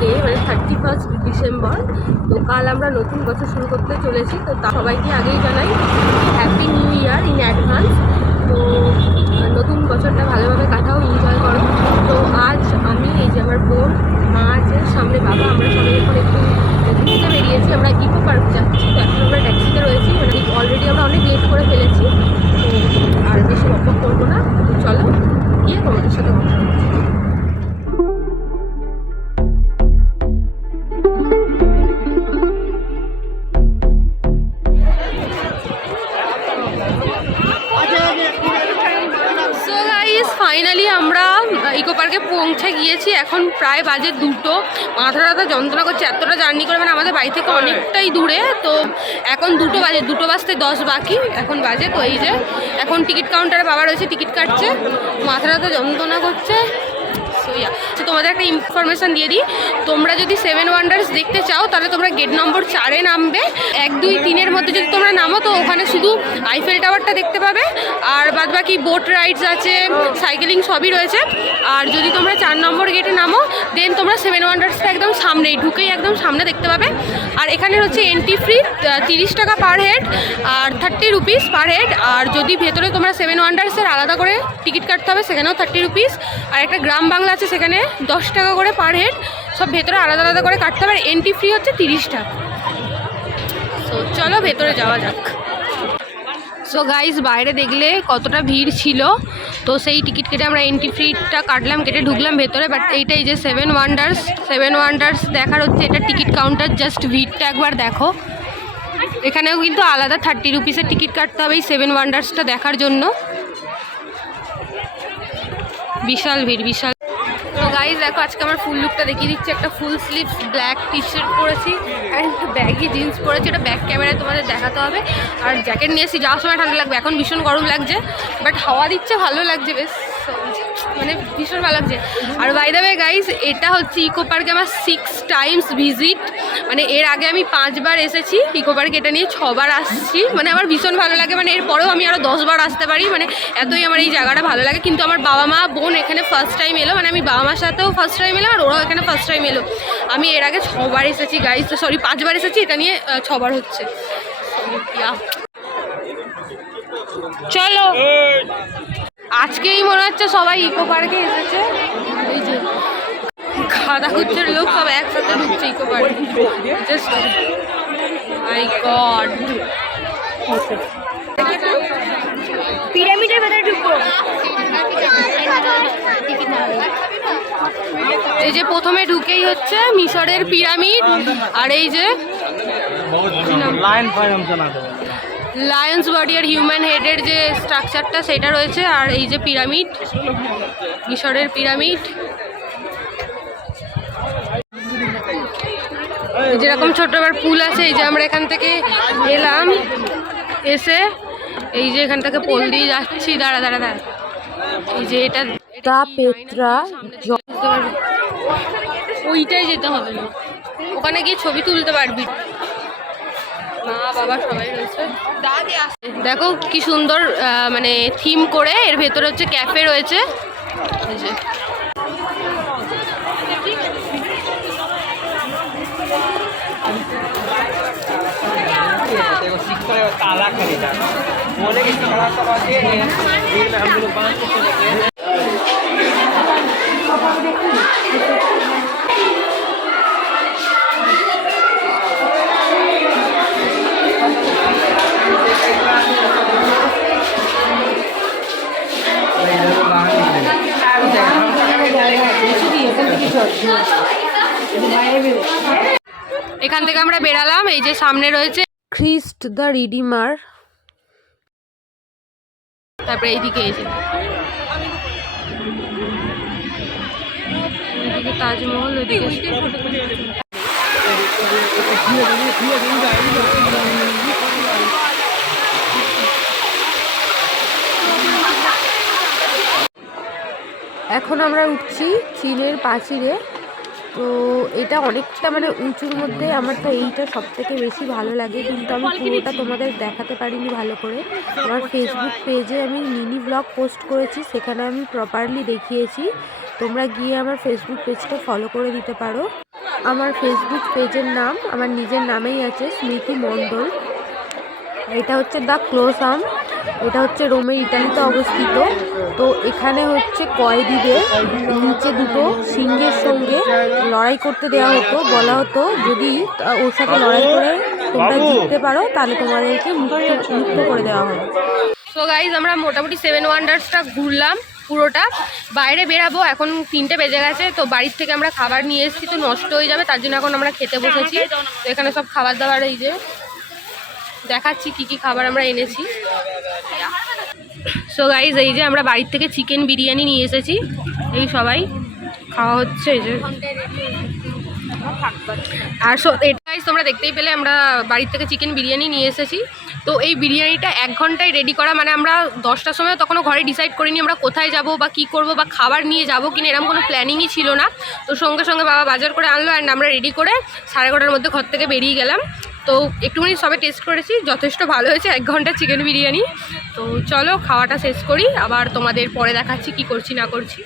Day, মানে 31 December. তো কাল আমরা নতুন বছর শুরু করতে চলেছি। তো সবাইকে আগেই জানাই happy new year in advance. তো নতুন বছরটা ভালোভাবে কাটাও, এনজয় করো। তো আজ আমি, এই যে আমার বোন, মা আছে, সামনে বাবা, আমরা সবাই এখন একটু ঘুরতে বেরিয়েছি। আমরা ইকো পার্ক যাচ্ছি। তো এখন আমরা ট্যাক্সিতে রয়েছি, মানে অলরেডি আমরা অনেক লেট করে ফেলেছি। তো আর বেশি বকবক করবো না, চলো গিয়ে তোমাদের সাথে কথা হচ্ছে। ফাইনালি আমরা ইকো পার্কে পৌঁছে গিয়েছি। এখন প্রায় বাজে 2টো। মাথা যন্ত্রণা করছে, এতটা জার্নি করে, মানে আমাদের বাড়ি থেকে অনেকটাই দূরে। তো এখন 2টো বাজে, 2টো বাজতে 10 বাকি এখন বাজে। তো এই যে এখন টিকিট কাউন্টারে বাবা রয়েছে, টিকিট কাটছে, মাথা যন্ত্রণা করছে। তো তোমাদের একটা ইনফরমেশান দিয়ে দিই, তোমরা যদি 7 ওয়ান্ডার্স দেখতে চাও তাহলে তোমরা গেট নম্বর 4-এ নামবে। 1, 2, 3-এর মধ্যে যদি তোমরা নামো তো ওখানে শুধু আইফেল টাওয়ারটা দেখতে পাবে, আর বাদবাকি বোট রাইডস আছে, সাইকেলিং সবই রয়েছে। আর যদি তোমরা 4 নম্বর গেটে নামো দেন তোমরা 7 ওয়ান্ডার্সটা একদম সামনেই, ঢুকেই একদম সামনে দেখতে পাবে। আর এখানে হচ্ছে এন্ট্রি ফ্রি 30 টাকা পার হেড আর 30 রুপিস পার হেড। আর যদি ভেতরে তোমরা 7 ওয়ান্ডার্সের আলাদা করে টিকিট কাটতে হবে, সেখানেও 30 রুপিস। আর একটা গ্রাম বাংলা আছে, সেখানে 10 টাকা করে পার হেড। সব ভেতরে আলাদা আলাদা করে কাটতে হবে। আর এন্ট্রি ফ্রি হচ্ছে 30 টাকা। সো চলো ভেতরে যাওয়া যাক। সো গাইস, বাইরে দেখলে কতটা ভিড় ছিল। তো সেই টিকিট কেটে আমরা এন্ট্রি ফ্রিটা কাটলাম, কেটে ঢুকলাম ভেতরে। বাট এইটাই যে 7 ওয়ান্ডার্স দেখার হচ্ছে এটা টিকিট কাউন্টার। জাস্ট ভিড়টা একবার দেখো। এখানেও কিন্তু আলাদা 30 রুপিসের টিকিট কাটতে হবে এই 7 ওয়ান্ডার্সটা দেখার জন্য। বিশাল ভিড়, বিশাল। তো গাইজ দেখো, আজকে আমার ফুল লুকটা দেখিয়ে দিচ্ছি। একটা full sleeve black T shirt পরেছি আর একটা ব্যাগি জিন্স পরেছি। ওটা ব্যাক ক্যামেরায় তোমাদের দেখাতে হবে। আর জ্যাকেট নিয়েছি, যাওয়ার সময় ঠান্ডা লাগবে, এখন ভীষণ গরম লাগছে, বাট হাওয়া দিচ্ছে, ভালো লাগছে বেশ, মানে ভীষণ ভালো লাগছে। আর বাই দ্য ওয়ে গাইজ, এটা হচ্ছে ইকো পার্কে আমার 6 টাইমস ভিজিট। মানে এর আগে আমি 5 বার এসেছি ইকো পার্কে, এটা নিয়ে 6 বার আসছি। মানে আমার ভীষণ ভালো লাগে, মানে এরপরেও আমি আরও 10 বার আসতে পারি, মানে এতই আমার এই জায়গাটা ভালো লাগে। কিন্তু আমার বাবা মা বোন এখানে ফার্স্ট টাইম এলো, মানে আমি বাবা মার সাথেও ফার্স্ট টাইম এলাম আর ওরাও এখানে ফার্স্ট টাইম এলো। আমি এর আগে 6 বার এসেছি গাইজ, তো সরি 5 বার এসেছি, এটা নিয়ে 6 বার হচ্ছে। চলো, আজকেই মনে হচ্ছে সবাই ইকো পার্কে এসেছে। এই যে গাদা গুচ্ছের লোক সব একসাথে ঢুকছে ইকো পার্কে। Just my god. পিরামিডের ভেতরে ঢুকবো। এই যে প্রথমে ঢুকেই হচ্ছে মিশরের পিরামিড। আর এই যে লায়ন্স বডি আর হিউম্যান হেডের যে স্ট্রাকচারটা সেটা রয়েছে। আর এই যে পিরামিড, মিশরের পিরামিড। যেরকম ছোটবার পুল আছে, এই যে আমরা এখান থেকে এলাম, এসে এই যে এখান থেকে পোল দিয়ে যাচ্ছি। দাঁড়া, এই যে এটা পেত্রা, ওইটাই যেতে হবে, ওখানে গিয়ে ছবি তুলতে পারবি। মা বাবা সবাই রয়েছে। দেখো কি সুন্দর, মানে থিম করে। এর ভেতরে হচ্ছে ক্যাফে রয়েছে। এই যে এখান থেকে আমরা বেরালাম। এই যে সামনে রয়েছে খ্রিস্ট দ্য রিডিমার। তারপরে এইদিকে এই যে তাজমহল, ওইদিকে এখন আমরা উঠছি চীনের প্রাচীরে। তো এটা অনেকটা মানে উঁচুর মধ্যে। আমার তো এইটা সব থেকে বেশি ভালো লাগে, কিন্তু আমি পুরোটা তোমাদের দেখাতে পারিনি ভালো করে। আমার ফেসবুক পেজে আমি মিনি ব্লগ পোস্ট করেছি, সেখানে আমি প্রপারলি দেখিয়েছি। তোমরা গিয়ে আমার ফেসবুক পেজটা ফলো করে দিতে পারো। আমার ফেসবুক পেজের নাম আমার নিজের নামেই আছে, স্মৃতি মণ্ডল। এটা হচ্ছে দ্য ক্লোসাম, এটা হচ্ছে রোমের ইটালিতে অবস্থিত। তো এখানে হচ্ছে কয়েদিদের নিচে দুটো সিংহের সঙ্গে লড়াই করতে দেওয়া হতো, বলা হতো যদি ওর সাথে লড়াই করে তোমরা জিততে পারো তাহলে তোমাদেরকে মুক্ত করে দেওয়া হবে। সো গাইজ আমরা মোটামুটি 7 ওয়ান্ডার্সটা ঘুরলাম পুরোটা। বাইরে বেরাবো, এখন 3টে বেজে গেছে। তো বাড়ির থেকে আমরা খাবার নিয়ে এসেছি, তো নষ্ট হয়ে যাবে, তার জন্য এখন আমরা খেতে বসেছি। তো এখানে সব খাবার দাবার এই যে দেখাচ্ছি কি কি খাবার আমরা এনেছি। সো গাইজ এই যে আমরা বাড়ির থেকে চিকেন বিরিয়ানি নিয়ে এসেছি, এই সবাই খাওয়া হচ্ছে এই যে। আর এটা গাইজ তোমরা দেখতেই পেলে আমরা বাড়ির থেকে চিকেন বিরিয়ানি নিয়ে এসেছি। তো এই বিরিয়ানিটা 1 ঘন্টায় রেডি করা, মানে আমরা 10টার সময় তখনও ঘরে ডিসাইড করিনি আমরা কোথায় যাব বা কী করব বা খাবার নিয়ে যাবো কিনা, এরকম কোনো প্ল্যানিংই ছিল না। তো সঙ্গে সঙ্গে বাবা বাজার করে আনলো, অ্যান্ড আমরা রেডি করে 11:30টার মধ্যে ঘর থেকে বেরিয়ে গেলাম। তো একটুখানি সবে টেস্ট করেছি, যথেষ্ট ভালো হয়েছে 1 ঘন্টা চিকেন বিরিয়ানি। তো চলো খাওয়াটা শেষ করি, আবার তোমাদের পরে দেখাচ্ছি কি করছি না করছি।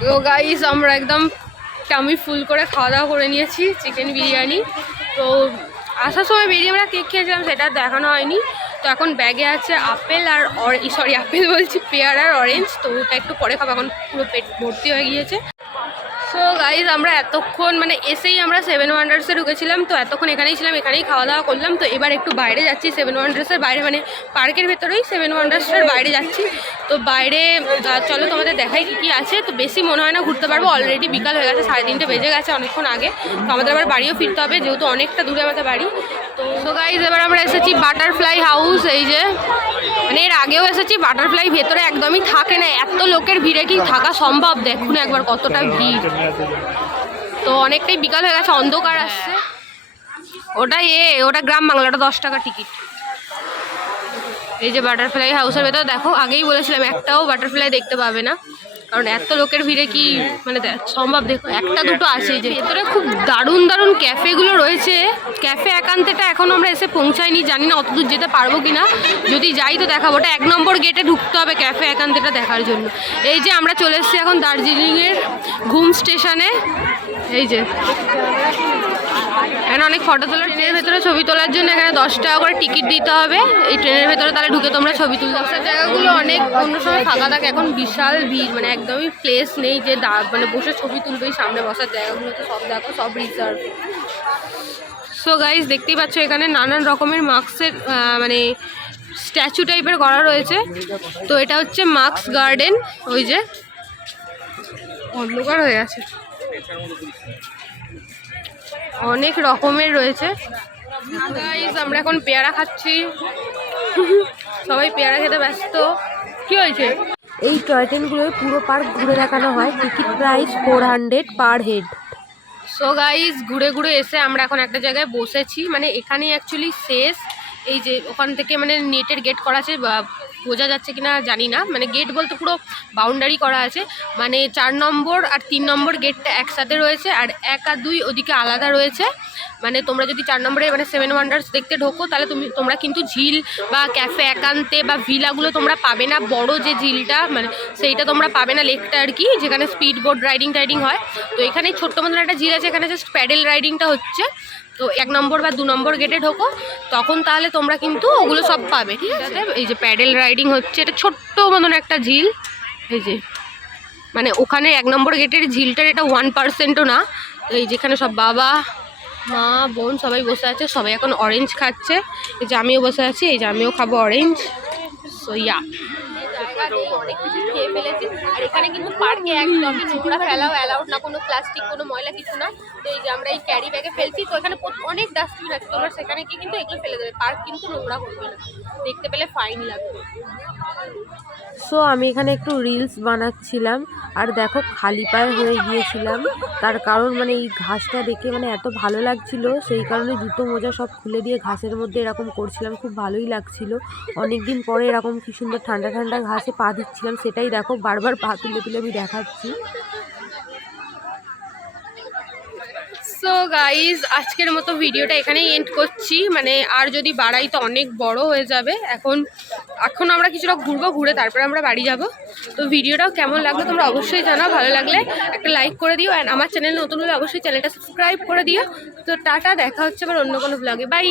তো গাইস আমরা একদম টামি ফুল করে খাওয়া দাওয়া করে নিয়েছি চিকেন বিরিয়ানি। তো আসার সময় বেরিয়ে আমরা কেক খেয়েছিলাম, সেটা দেখানো হয়নি। তো এখন ব্যাগে আছে আপেল আর আপেল বলছি, পেয়ারা আর অরেঞ্জ। তো ওটা একটু পরে খাবো, এখন পুরো পেট ভর্তি হয়ে গিয়েছে। সো গাইজ আমরা এতক্ষণ মানে এসেই আমরা 7 ওয়ান্ডার্সে ঢুকেছিলাম, তো এতক্ষণ এখানেই ছিলাম, এখানেই খাওয়া দাওয়া করলাম। তো এবার একটু বাইরে যাচ্ছি, 7 ওয়ান্ডার্সের বাইরে, মানে পার্কের ভেতরেই 7 ওয়ান্ডার্সের বাইরে যাচ্ছি। তো বাইরে চলো তোমাদের দেখাই কী কী আছে। তো বেশি মনে হয় না ঘুরতে পারবো, অলরেডি বিকাল হয়ে গেছে, 3:30 বেজে গেছে অনেকক্ষণ আগে। তো আমাদের আবার বাড়িও ফিরতে হবে, যেহেতু অনেকটা দূরে আমাদের বাড়ি। তো সো গাইজ এবার আমরা এসেছি বাটারফ্লাই হাউস। এই যে মানে এর আগেও এসেছি, বাটারফ্লাই ভেতরে একদমই থাকে না, এত লোকের ভিড়ে কি থাকা সম্ভব? দেখুন একবার কতটা ভিড়। তো অনেকটাই বিকাল হয়ে গেছে, অন্ধকার আসছে। ওটা গ্রাম বাংলা, ওটা 10 টাকা টিকিট। এই যে বাটারফ্লাই হাউসের ভেতর দেখো, আগেই বলেছিলাম একটাও বাটারফ্লাই দেখতে পাবে না, কারণ এত লোকের ভিড়ে কি মানে সম্ভব। দেখো একটা দুটো আছে। যে ভেতরে খুব দারুণ দারুণ ক্যাফেগুলো রয়েছে। ক্যাফে একান্তেটা এখনও আমরা এসে পৌঁছাইনি, জানি না অতদূর যেতে পারবো কিনা, যদি যাই তো দেখাবো। ওটা 1 নম্বর গেটে ঢুকতে হবে ক্যাফে একান্তেটা দেখার জন্য। এই যে আমরা চলে এসেছি এখন দার্জিলিংয়ের ঘুম স্টেশনে। এই যে এখানে অনেক ফটো তোলার, ট্রেনের ভেতরে ছবি তোলার জন্য এখানে 10 টাকা করে টিকিট দিতে হবে এই ট্রেনের ভেতরে, তাহলে ঢুকে তোমরা ছবি তুলতে। বসার জায়গাগুলো অনেক অন্য সময় ফাঁকা থাকে, এখন বিশাল ভিড়, মানে একদমই প্লেস নেই যে মানে বসে ছবি তুলবেই। সামনে বসার জায়গাগুলোতে সব দেখো, সব রিজার্ভ। সো গাইজ দেখতেই পাচ্ছ এখানে নানান রকমের মার্কসের মানে স্ট্যাচু টাইপের করা রয়েছে। তো এটা হচ্ছে মার্কস গার্ডেন। ওই যে অন্ধকার হয়ে আছে, অনেক রকমের রয়েছে। গাইজ আমরা এখন পেয়ারা খাচ্ছি, সবাই পেয়ারা খেতে ব্যস্ত। কি হয়েছে? এই টয় ট্রেনগুলোয় পুরো পার্ক ঘুরে দেখানো হয়, ticket price 400 per head. So guys ঘুরে ঘুরে এসে আমরা এখন একটা জায়গায় বসেছি, মানে এখানেই অ্যাকচুয়ালি শেষ। এই যে ওখান থেকে মানে নেটের গেট করা আছে, বোঝা যাচ্ছে কিনা জানি না, মানে গেট বলতে পুরো বাউন্ডারি করা আছে, মানে 4 নম্বর আর 3 নম্বর গেটটা একসাথে রয়েছে, আর 1 আর 2 ওদিকে আলাদা রয়েছে। মানে তোমরা যদি 4 নম্বরে মানে 7 ওয়ান্ডার্স দেখতে ঢোকো, তাহলে তোমরা কিন্তু ঝিল বা ক্যাফে একান্তে বা ভিলাগুলো তোমরা পাবে না। বড় যে ঝিলটা মানে সেইটা তোমরা পাবে না, লেকটা আর কি, যেখানে স্পিড বোট রাইডিং হয়। তো এখানে ছোট্ট মতন একটা ঝিল আছে, এখানে জাস্ট প্যাডেল রাইডিংটা হচ্ছে। তো 1 নম্বর বা 2 নম্বর গেটে ঢোকো, তখন তাহলে তোমরা কিন্তু ওগুলো সব পাবে, ঠিক আছে। এই যে প্যাডেল রাইডিং হচ্ছে, এটা ছোট্ট মতন একটা ঝিল। এই যে মানে ওখানে 1 নম্বর গেটের ঝিলটার এটা 1%ও না। তো এই যেখানে সব বাবা মা বোন সবাই বসে আছে, সবাই এখন অরেঞ্জ খাচ্ছে। এই যে আমিও বসে আছি, এই যে আমিও খাবো অরেঞ্জ। সো ইয়া অনেক কিছু খেয়ে ফেলেছি। আর এখানে কিন্তু পার্কে একদমই নোংরা ফেলাও অ্যালাউড না, কোনো প্লাস্টিক কোনো ময়লা কিছু না। তো এই যে আমরা এই ক্যারি ব্যাগে ফেলছি, তো এখানে অনেক ডাস্টবিন আছে, তোমরা সেখানে গিয়ে কিন্তু এগুলো ফেলে দেবে। পার্ক কিন্তু নোংরা করবে না, দেখতে পেলে ফাইন লাগবে। সো আমি এখানে একটু রিলস বানাচ্ছিলাম, আর দেখো খালি পায়ে হয়ে গিয়েছিলাম, তার কারণ মানে এই ঘাসটা দেখে মানে এত ভালো লাগছিল, সেই কারণে জুতো মোজা সব খুলে দিয়ে ঘাসের মধ্যে এরকম করছিলাম, খুব ভালোই লাগছিল। অনেক দিন পরে এরকম কি সুন্দর ঠান্ডা ঠান্ডা ঘাসে পা দিচ্ছিলাম, সেটাই দেখো বারবার পা তুলে তুলে আমি দেখাচ্ছি। সো গাইজ আজকের মতো ভিডিওটা এখানেই এন্ড করছি, মানে আর যদি বাড়াই তো অনেক বড় হয়ে যাবে। এখন আমরা কিছুটা ঘুরবো, ঘুরে তারপরে আমরা বাড়ি যাব। তো ভিডিওটাও কেমন লাগলো তোমরা অবশ্যই জানাও, ভালো লাগলে একটা লাইক করে দিও, অ্যান্ড আমার চ্যানেল নতুন হলে অবশ্যই চ্যানেলটা সাবস্ক্রাইব করে দিও। তো টাটা, দেখা হচ্ছে আবার অন্য কোনো ব্লগে, বাই।